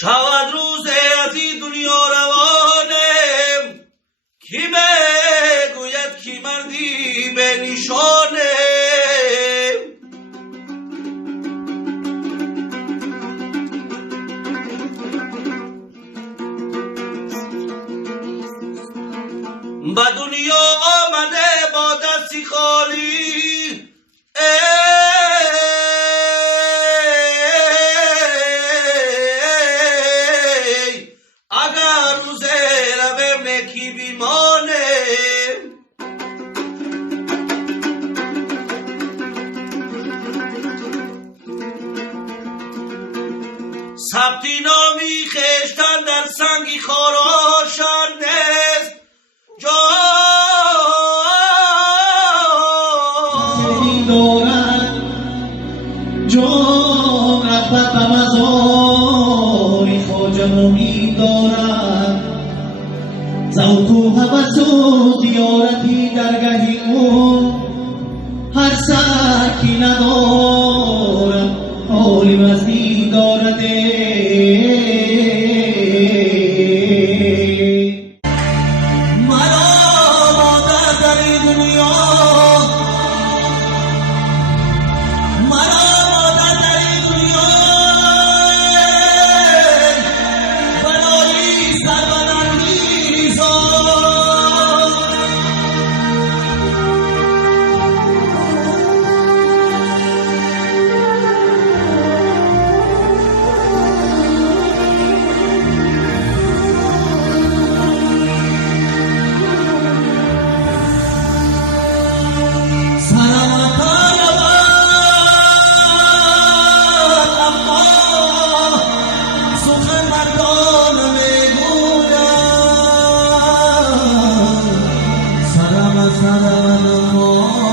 شود روز از این دنیا روانه، کی بگوید کی مردی به نشانه. به دنیا آمده با دستی خالی، اگر روز لبم نکی بیمانه. ثبتی نامی خشتن در سنگی خاراشان نیست، جان رفت به مزاری خواجه امید دارد، ذوق و هوس و زیارتی درگهی او هر سر کی ندارد حالی مزید دارد. سلام